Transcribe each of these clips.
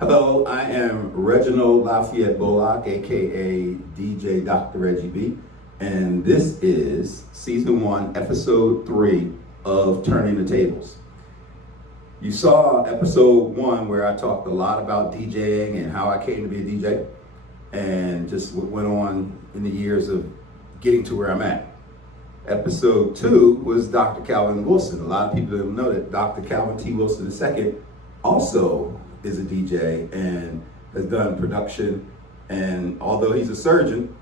Hello, I am Reginald Lafayette Bullock, aka DJ Dr. Reggie B, and this is Season 1, Episode 3 of Turning the Tables. You saw Episode 1 where I talked a lot about DJing and how I came to be a DJ, and just what went on in the years of getting to where I'm at. Episode 2 was Dr. Calvin Wilson. A lot of people don't know that Dr. Calvin T. Wilson II also is a DJ and has done production, and although he's a surgeon,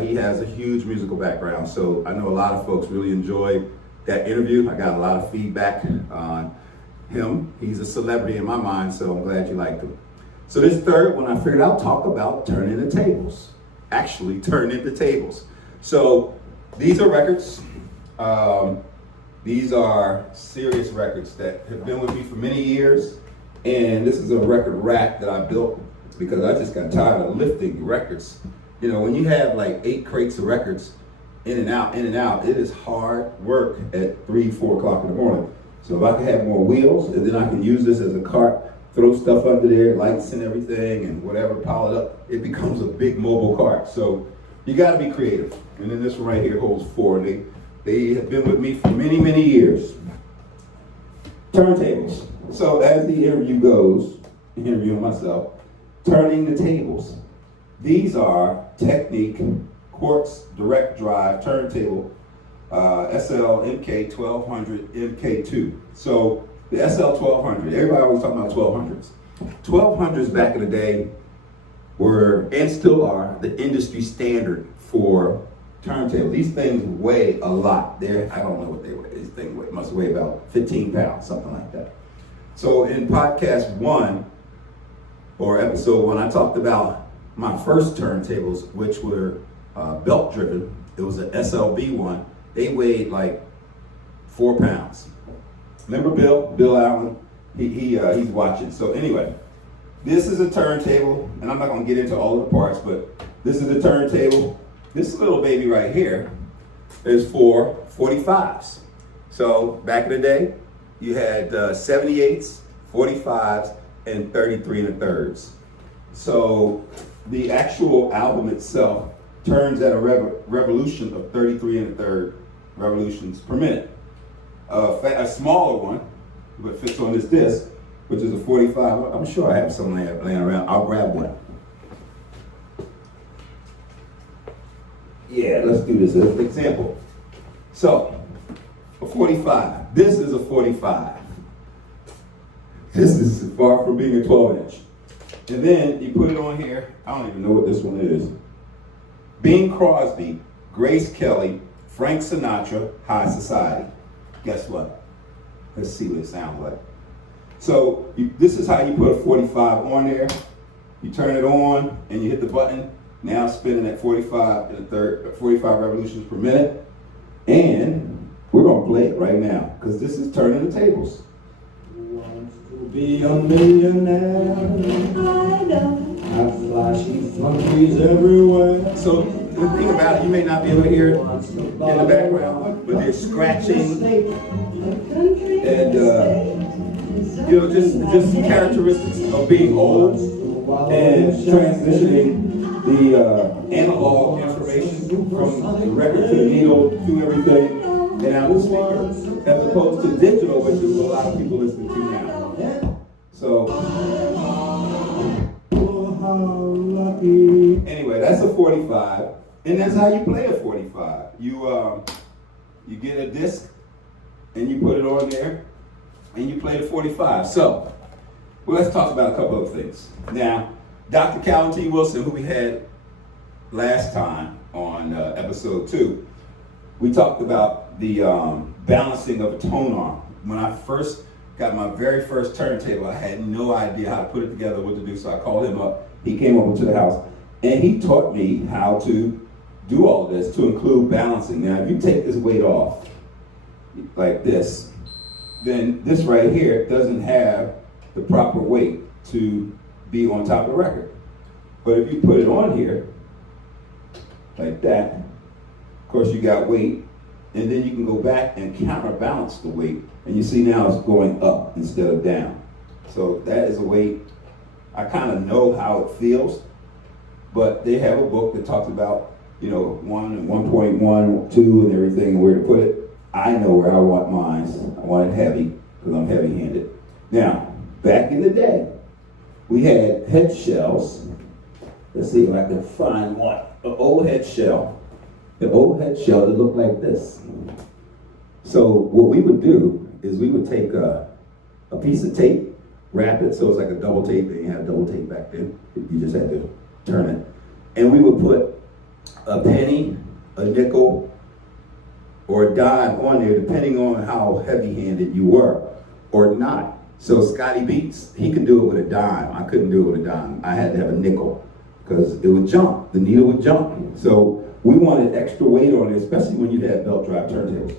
he has a huge musical background. So I know a lot of folks really enjoyed that interview. I got a lot of feedback on him. He's a celebrity in my mind, so I'm glad you liked him. So this third one, I figured I'll talk about turning the tables. Actually, turning the tables. So these are records. These are serious records that have been with me for many years. And this is a record rack that I built because I just got tired of lifting records. You know, when you have like 8 crates of records in and out, it is hard work at 3, 4 o'clock in the morning. So if I can have more wheels, and then I can use this as a cart, throw stuff under there, lights and everything, and whatever, pile it up, it becomes a big mobile cart. So you gotta be creative. And then this one right here holds 4. They have been with me for many, many years. Turntables. So as the interview goes, interviewing myself, turning the tables. These are Technique Quartz Direct Drive Turntable SL MK 1200 MK2. So the SL 1200, everybody always talking about 1200s. 1200s back in the day were, and still are, the industry standard for turntables. These things weigh a lot. I don't know what they weigh. These things must weigh about 15 pounds, something like that. So in podcast 1, or episode 1, I talked about my first turntables, which were belt driven. It was an SLB one. They weighed like 4 pounds. Remember Bill Allen? He's watching. So anyway, this is a turntable, and I'm not gonna get into all of the parts, but this is a turntable. This little baby right here is for 45s. So back in the day, you had 78s, 45s, and 33 1/3. So the actual album itself turns at a revolution of 33 1/3 revolutions per minute. A smaller one, but fits on this disc, which is a 45. I'm sure I have some laying around. I'll grab one. Yeah, let's do this as an example. So, a 45. This is a 45. This is far from being a 12-inch. And then you put it on here. I don't even know what this one is. Bing Crosby, Grace Kelly, Frank Sinatra, High Society. Guess what? Let's see what it sounds like. So this is how you put a 45 on there. You turn it on and you hit the button. Now it's spinning at 45 revolutions per minute. And we're gonna play it right now because this is turning the tables. Wants to be a millionaire. I know. Have flashy flunkies everywhere. So the thing about it, you may not be able to hear it in the background, but they're scratching and just characteristics of being old and transitioning the analog information from the record to the needle to everything and out the speaker, as opposed to digital, which is what a lot of people listen to now. So anyway, that's a 45, and that's how you play a 45. You get a disc and you put it on there and you play the 45. So, well, let's talk about a couple of things. Now, Dr. Calvin T. Wilson, who we had last time on episode 2, we talked about the balancing of a tone arm. When I first got my very first turntable, I had no idea how to put it together, what to do, so I called him up. He came over to the house, and he taught me how to do all of this, to include balancing. Now, if you take this weight off, like this, then this right here doesn't have the proper weight to be on top of the record. But if you put it on here, like that, of course you got weight, and then you can go back and counterbalance the weight, and you see now it's going up instead of down. So that is a weight I kind of know how it feels, but they have a book that talks about, 1 and 1.1, 2 and everything, and where to put it. I know where I want mine. I want it heavy, because I'm heavy-handed. Now, back in the day, we had head shells. Let's see if I can find one. An old head shell. The old head shell that looked like this. So what we would do is we would take a piece of tape, wrap it so it's like a double tape. They didn't have double tape back then. You just had to turn it. And we would put a penny, a nickel, or a dime on there, depending on how heavy-handed you were or not. So Scotty Beats, he could do it with a dime. I couldn't do it with a dime. I had to have a nickel because it would jump. The needle would jump. So we wanted extra weight on it, especially when you had belt drive turntables.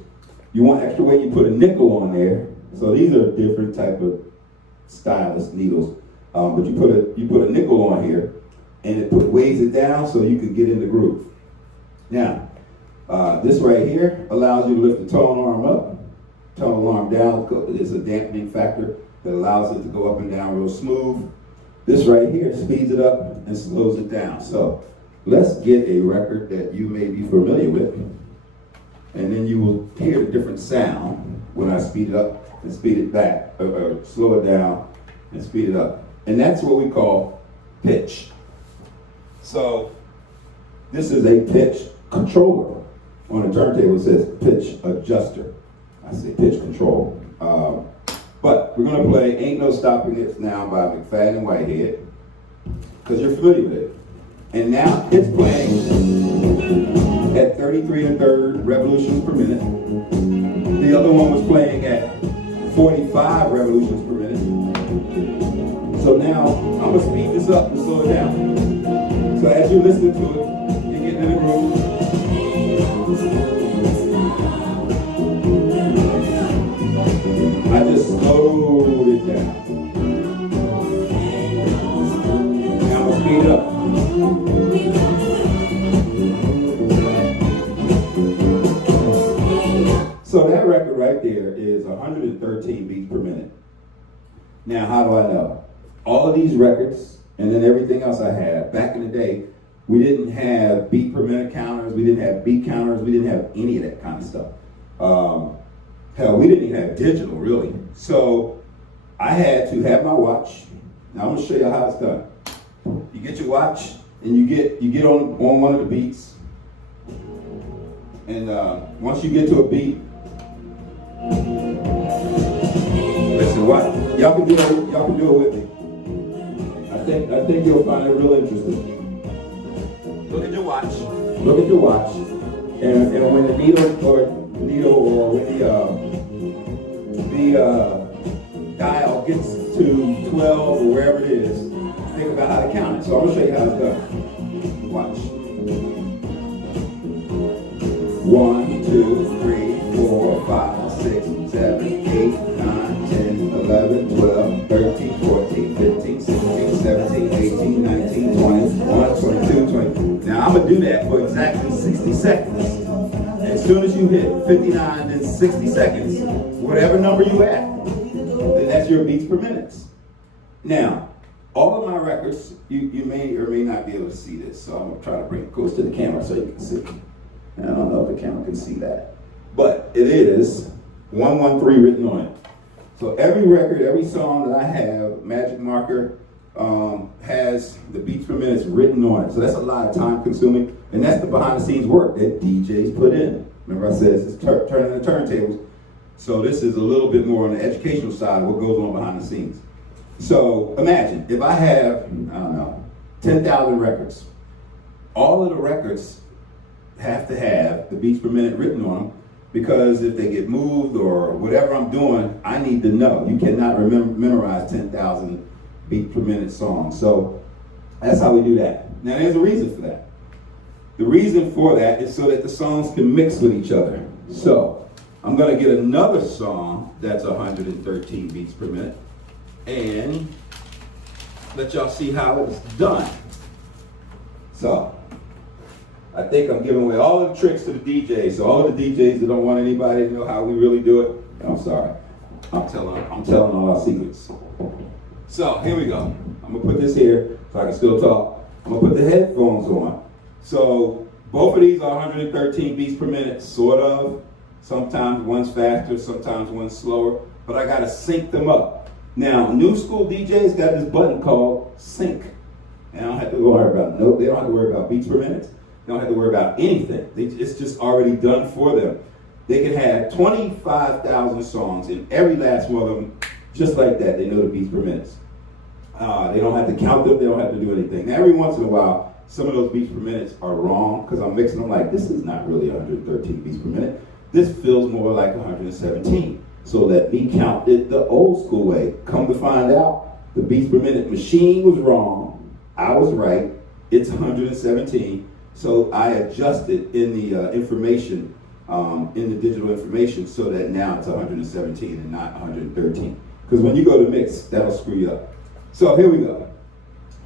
You want extra weight, you put a nickel on there. So these are different type of stylus needles. But you put a nickel on here, and it weighs it down so you can get in the groove. Now, this right here allows you to lift the tone arm up, tone arm down. It's a dampening factor that allows it to go up and down real smooth. This right here speeds it up and slows it down. So let's get a record that you may be familiar with, and then you will hear the different sound when I speed it up and speed it back, or slow it down and speed it up. And that's what we call pitch. So this is a pitch controller. On the turntable it says pitch adjuster. I say pitch control. But we're going to play Ain't No Stopping It Now by McFadden Whitehead, because you're familiar with it. And now it's playing at 33 1/3 revolutions per minute. The other one was playing at 45 revolutions per minute. So now I'm going to speed this up and slow it down. So as you're listening to it, you're getting in the groove. I just slowed it down. Now I'm going to speed up. So that record right there is 113 beats per minute. Now, how do I know? All of these records, and then everything else I had, back in the day, we didn't have beat per minute counters, we didn't have beat counters, we didn't have any of that kind of stuff. Hell, we didn't even have digital, really. So I had to have my watch. Now I'm gonna show you how it's done. You get your watch, and you get on one of the beats, and once you get to a beat, listen, what y'all can do it with me. I think you'll find it real interesting. Look at your watch. Look at your watch. And when the needle or when the dial gets to 12 or wherever it is, think about how to count it. So I'm gonna show you how it's done. Watch. 1, 2, 3, 4, 5, 6, 7, 8, 9, 10, 11, 12, 13, 14, 15, 16, 17, 18, 19, 20, 21, 22, 20. Now I'm gonna do that for exactly 60 seconds. As soon as you hit 59, then 60 seconds, whatever number you at, then that's your beats per minute. Now, all of my records, you may or may not be able to see this, so I'm gonna try to bring it close to the camera so you can see. I don't know if the camera can see that, but it is 113 written on it. So every record, every song that I have, Magic Marker, has the beats per minute written on it. So that's a lot of time consuming, and that's the behind the scenes work that DJs put in. Remember I said this is turning the turntables. So this is a little bit more on the educational side of what goes on behind the scenes. So imagine if I have, 10,000 records. All of the records have to have the beats per minute written on them, because if they get moved or whatever I'm doing, I need to know. You cannot memorize 10,000 beat per minute songs. So that's how we do that. Now there's a reason for that. The reason for that is so that the songs can mix with each other. So I'm gonna get another song that's 113 beats per minute and let y'all see how it's done. So I think I'm giving away all of the tricks to the DJs. So all of the DJs that don't want anybody to know how we really do it, I'm sorry. I'm telling all our secrets. So here we go. I'm gonna put this here so I can still talk. I'm gonna put the headphones on. So both of these are 113 beats per minute, sort of. Sometimes one's faster, sometimes one's slower, but I gotta sync them up. Now, new school DJs got this button called sync. And I don't have to worry about they don't have to worry about beats per minute. They don't have to worry about anything. It's just already done for them. They can have 25,000 songs, and every last one of them, just like that, they know the beats per minute. They don't have to count them, they don't have to do anything. Now, every once in a while, some of those beats per minute are wrong, because I'm mixing them like, this is not really 113 beats per minute. This feels more like 117. So let me count it the old school way. Come to find out, the beats per minute machine was wrong. I was right. It's 117. So I adjusted in the information, in the digital information, so that now it's 117 and not 113. Because when you go to mix, that'll screw you up. So here we go.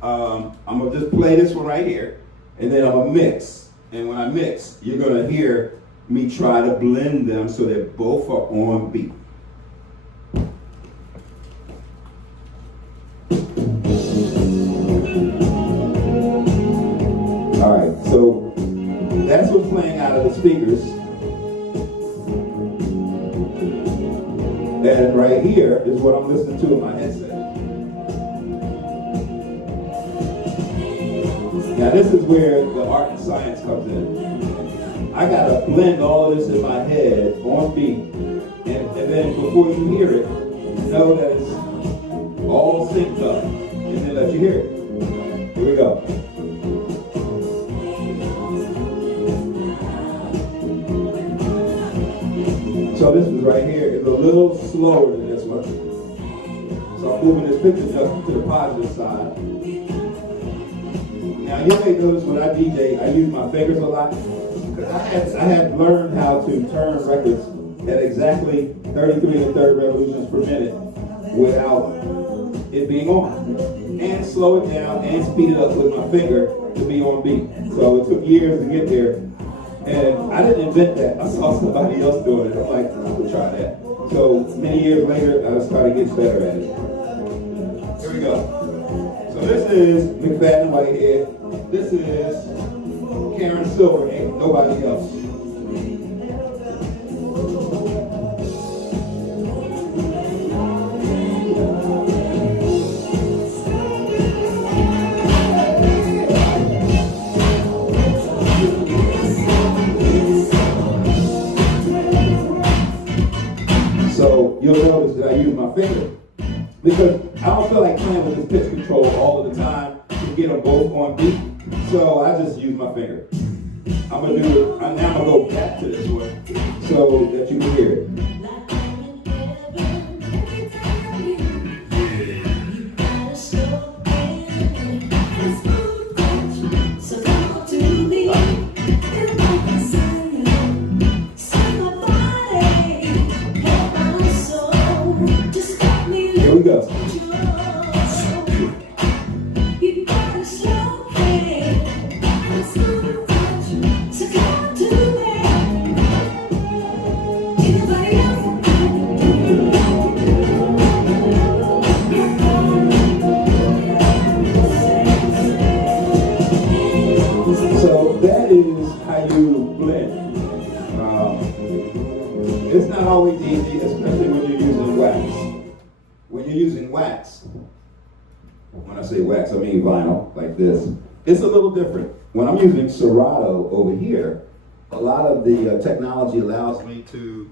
I'm gonna just play this one right here, and then I'm gonna mix. And when I mix, you're gonna hear me try to blend them so that both are on beat. All right, so that's what's playing out of the speakers. And right here is what I'm listening to in my headset. Now this is where the art and science comes in. I gotta blend all of this in my head on beat, and then before you hear it, know that it's all synced up, and then let you hear it. Here we go. So this is right here is a little slower than this one. So I'm moving this picture just to the positive side. Now you may notice when I DJ, I use my fingers a lot. Because I had learned how to turn records at exactly 33 1/3 revolutions per minute without it being on. And slow it down and speed it up with my finger to be on beat. So it took years to get there. And I didn't invent that. I saw somebody else doing it. I'm like, I'm gonna try that. So many years later, I started getting better at it. Here we go. So this is McFadden Whitehead. This is Karen Silver, ain't nobody else. So you'll notice that I use my finger because I don't feel like playing with this pitch control all of the time to get them both on beat. So I just use my finger. I'm gonna do it. Now I'm gonna go back to this one so that you can hear it. Here we go. So that is how you blend. It's not always easy, especially when you're using wax. When you're using wax, when I say wax, I mean vinyl, like this. It's a little different. When I'm using Serato over here, a lot of the technology allows me to,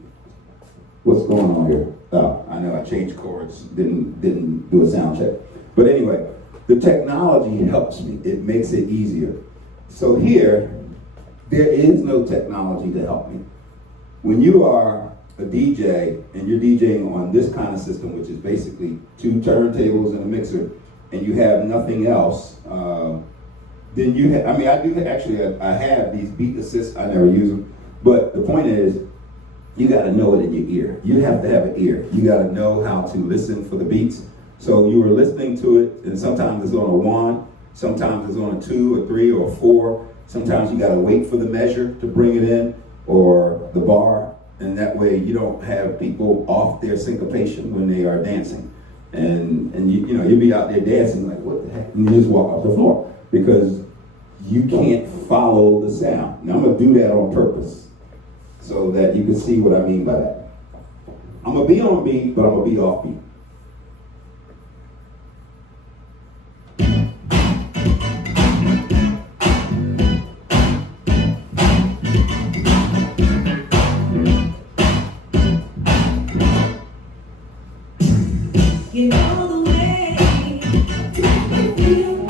what's going on here? Oh, I know I changed chords, didn't do a sound check. But anyway, the technology helps me. It makes it easier. So here, there is no technology to help me. When you are a DJ and you're DJing on this kind of system, which is basically 2 turntables and a mixer, and you have nothing else, then you have, I have these beat assists, I never use them, but the point is, you gotta know it in your ear. You have to have an ear. You gotta know how to listen for the beats. So you were listening to it, and sometimes it's on a 1, sometimes it's on a 2 or 3 or 4. Sometimes you gotta wait for the measure to bring it in, or the bar, and that way you don't have people off their syncopation when they are dancing. And you'll be out there dancing like, what the heck? And you just walk off the floor because you can't follow the sound. Now I'm gonna do that on purpose so that you can see what I mean by that. I'm gonna be on beat, but I'm gonna be off beat. You know the way to make me feel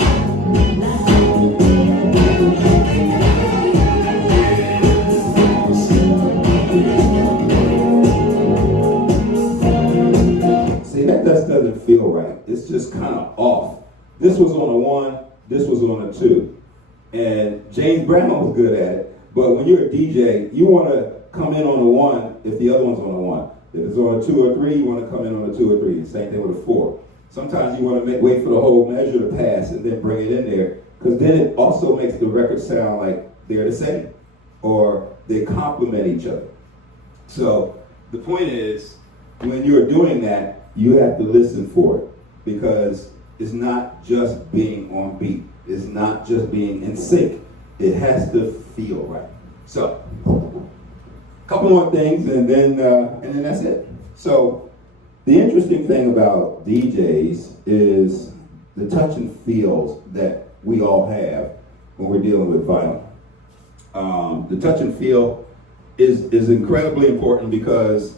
See, that just doesn't feel right. It's just kind of off. This was on a 1, this was on a 2. And James Brown was good at it, but when you're a DJ, you want to come in on a 1 if the other one's on a 1. If it's on a 2 or 3, you want to come in on a 2 or 3. Same thing with a 4. Sometimes you want to wait for the whole measure to pass and then bring it in there, because then it also makes the record sound like they're the same, or they complement each other. So the point is, when you're doing that, you have to listen for it, because it's not just being on beat. It's not just being in sync. It has to feel right. So, couple more things, and then that's it. So, the interesting thing about DJs is the touch and feels that we all have when we're dealing with vinyl. The touch and feel is incredibly important because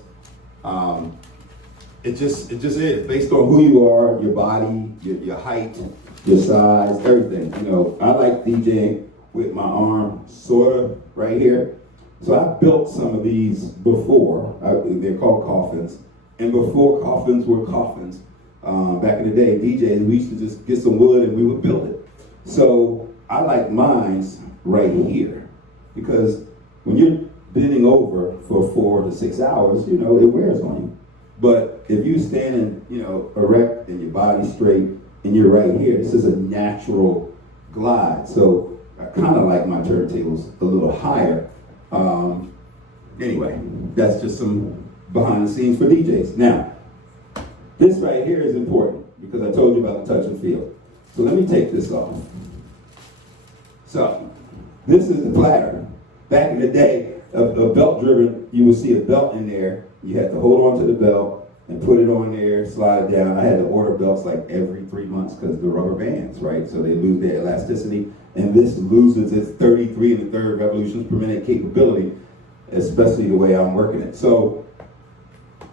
it just is based on who you are, your body, your height, your size, everything. I like DJing with my arm sort of right here. So I built some of these before. They're called coffins. And before coffins were coffins, back in the day, DJs, we used to just get some wood and we would build it. So I like mine's right here, because when you're bending over for 4 to 6 hours, it wears on you. But if you standing, erect and your body straight and you're right here, this is a natural glide. So I kind of like my turntables a little higher. Anyway, that's just some behind the scenes for DJs. Now, this right here is important because I told you about the touch and feel. So let me take this off. So this is the platter. Back in the day, a belt driven, you would see a belt in there. You had to hold on to the belt and put it on there, slide it down. I had to order belts like every 3 months because the rubber bands, right? So they lose their elasticity. And this loses its 33 1/3 revolutions per minute capability, especially the way I'm working it. So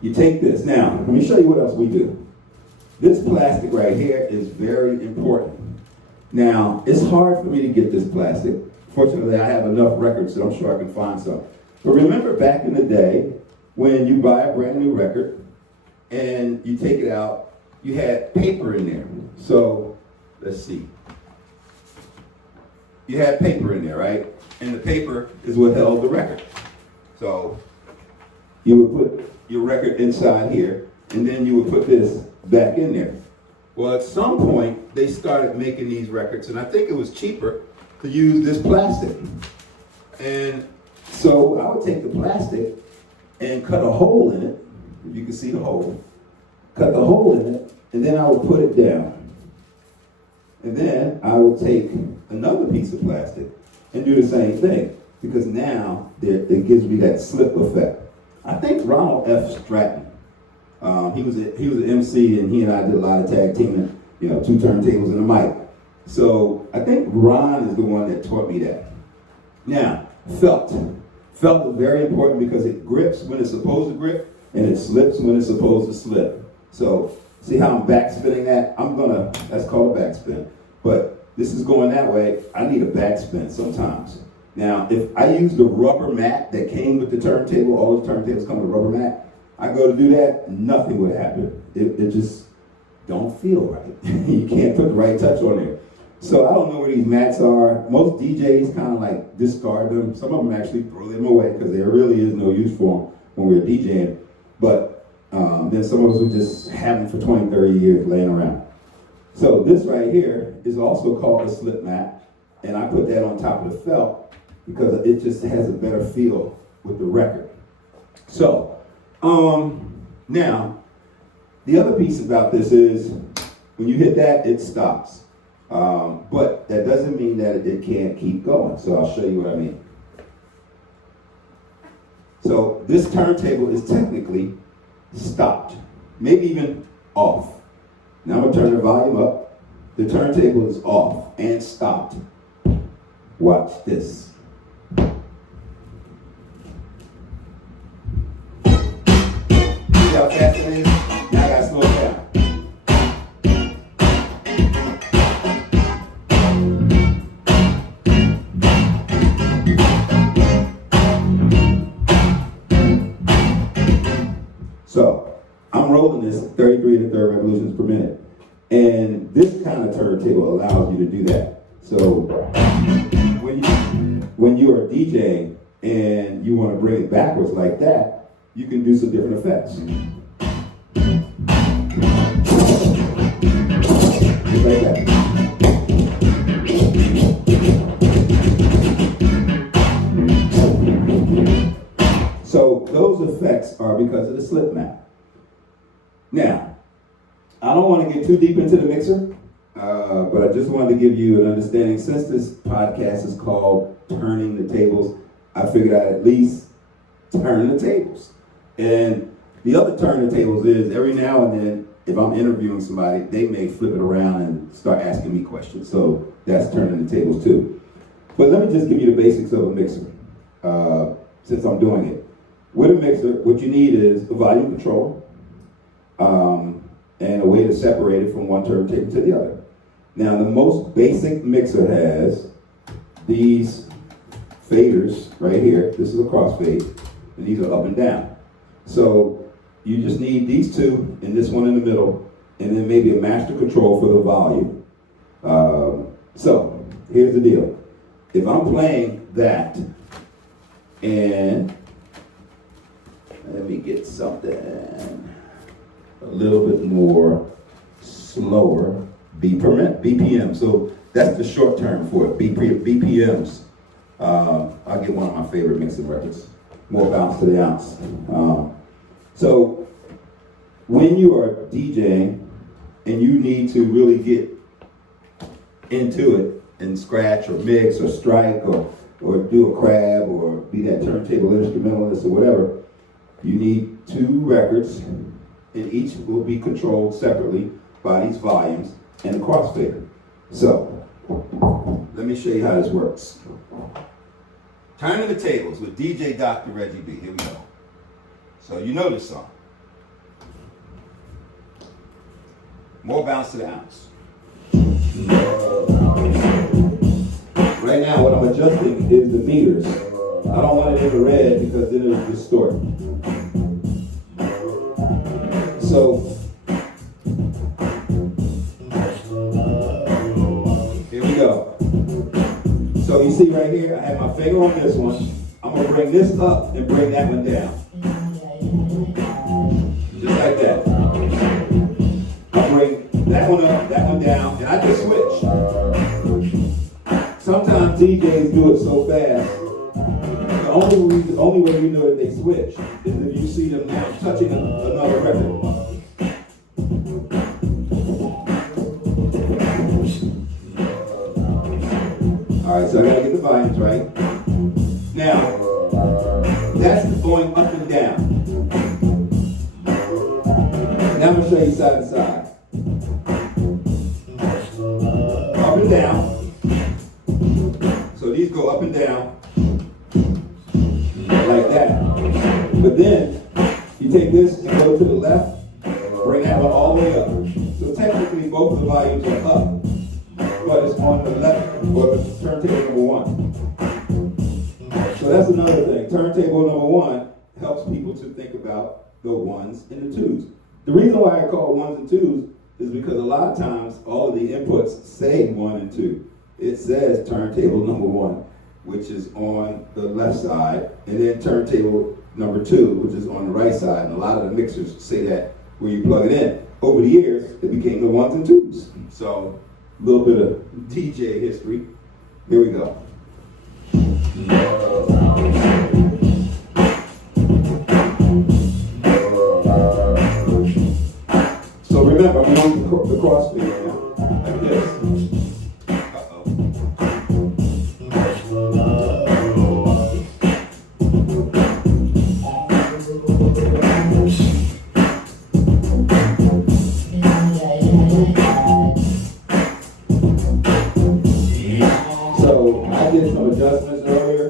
you take this. Now, let me show you what else we do. This plastic right here is very important. Now, it's hard for me to get this plastic. Fortunately, I have enough records, so I'm sure I can find some. But remember back in the day, when you buy a brand new record and you take it out, you had paper in there. So, let's see. You had paper in there, right? And the paper is what held the record. So, you would put your record inside here, and then you would put this back in there. Well, at some point, they started making these records, and I think it was cheaper to use this plastic. And so I would take the plastic and cut a hole in it, if you can see the hole, cut the hole in it, and then I would put it down. And then I would take another piece of plastic and do the same thing, because now it gives me that slip effect. I think Ronald F. Stratton, he was an MC, and he and I did a lot of tag teaming, 2 turntables and a mic. So I think Ron is the one that taught me that. Now, felt. Felt is very important because it grips when it's supposed to grip, and it slips when it's supposed to slip. So see how I'm backspinning that? That's called a backspin. But this is going that way. I need a backspin sometimes. Now, if I use the rubber mat that came with the turntable, all the turntables come with a rubber mat, I go to do that, nothing would happen. It just don't feel right. You can't put the right touch on there. So I don't know where these mats are. Most DJs kind of like discard them. Some of them actually throw them away because there really is no use for them when we're DJing. But then some of us would just have them for 20, 30 years laying around. So this right here is also called a slip mat. And I put that on top of the felt because it just has a better feel with the record. So, now, The other piece about this is when you hit that, it stops. But that doesn't mean that it can't keep going. So I'll show you what I mean. So this turntable is technically stopped, maybe even off. Now I'm going to turn the volume up. The turntable is off and stopped. Watch this. See how fast it is? Now I got to slow it down. So, I'm rolling this 33 1/3 revolutions per minute. And this kind of turntable allows you to do that. So, when you are DJing and you want to bring it backwards like that, you can do some different effects. Just like that. So those effects are because of the slip map. Now, I don't want to get too deep into the mixer, but I just wanted to give you an understanding. Since this podcast is called Turning the Tables, I figured I'd at least turn the tables. And the other turn the tables is every now and then, if I'm interviewing somebody, they may flip it around and start asking me questions. So that's turning the tables too. But let me just give you the basics of a mixer, since I'm doing it. With a mixer, what you need is a volume control, and a way to separate it from one turntable to the other. Now, the most basic mixer has these faders right here. This is a crossfade, and these are up and down. So you just need these two and this one in the middle, and then maybe a master control for the volume. So here's the deal. If I'm playing that, and let me get something a little bit more slower, BPM. So that's the short term for it, BPMs. I'll get one of my favorite mixing records, More Bounce to the Ounce. So when you are DJing and you need to really get into it and scratch or mix or strike or do a crab or be that turntable instrumentalist or whatever, you need two records, and each will be controlled separately by these volumes and the crossfader. So, let me show you how this works. Turning the Tables with DJ Dr. Reggie B. Here we go. So you know this song. More Bounce to the Ounce. Right now what I'm adjusting is the meters. I don't want it in the red because then it'll distort. So, here we go. So you see right here, I have my finger on this one. I'm going to bring this up and bring that one down. Just like that. I'll bring that one up, that one down, and I can switch. Sometimes DJs do it so fast. The only way you know that they switch is if you see them now touching another record. Alright, so I gotta get the volumes right. Now, that's going up and down. Now I'm gonna show you side to side. Up and down. So these go up and down. Like that. But then, you take this and go to the left, bring that one all the way up. So technically both of the volumes are up, but it's on the left, or the turntable number one. So that's another thing. Turntable number one helps people to think about the ones and the twos. The reason why I call ones and twos is because a lot of times all of the inputs say 1 and 2. It says turntable number one, which is on the left side, and then turntable number 2, which is on the right side. And a lot of the mixers say that when you plug it in. Over the years, it became the 1s and 2s. So, a little bit of DJ history. Here we go. remember, I'm on the crossfade now, like this. Uh-oh. So I did some adjustments earlier,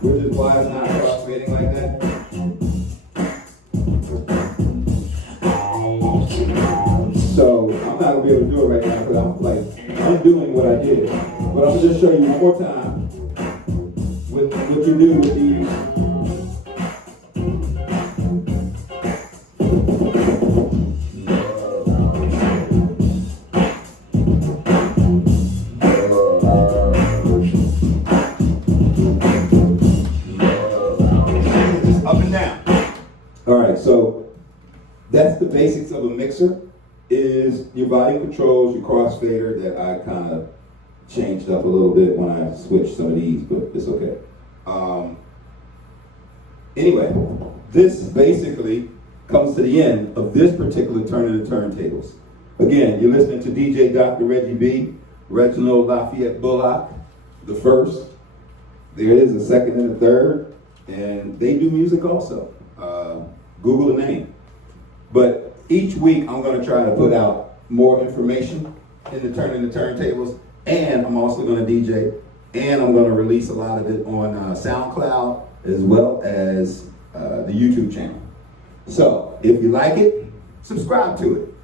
which is why it's not crossfading like that. So I'm not gonna be able to do it right now because I'm like undoing what I did. But I'm gonna just show you one more time what you do with these. Just up and down. All right, so that's the basics of a mixer. Is your volume controls, your crossfader that I kind of changed up a little bit when I switched some of these, but it's okay. Anyway, this basically comes to the end of this particular Turning the Turntables. Again, you're listening to DJ Dr. Reggie B, Reginald Lafayette Bullock, the first. There is a second and a third, and they do music also. Google the name. But each week I'm going to try to put out more information in the Turning the Turntables, and I'm also going to DJ, and I'm going to release a lot of it on SoundCloud as well as the YouTube channel. So if you like it, subscribe to it.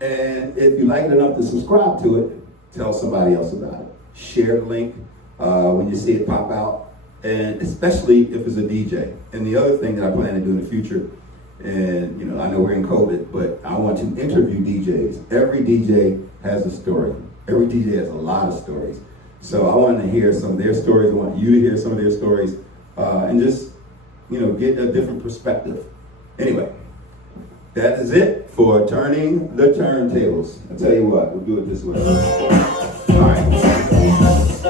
And if you like it enough to subscribe to it, tell somebody else about it. Share the link when you see it pop out, and especially if it's a DJ. And the other thing that I plan to do in the future, and I know we're in COVID, but I want to interview DJs. Every DJ has a story. Every DJ has a lot of stories. So I want to hear some of their stories. I want you to hear some of their stories, and just get a different perspective. Anyway, that is it for Turning the Turntables. I tell you what, we'll do it this way. All right.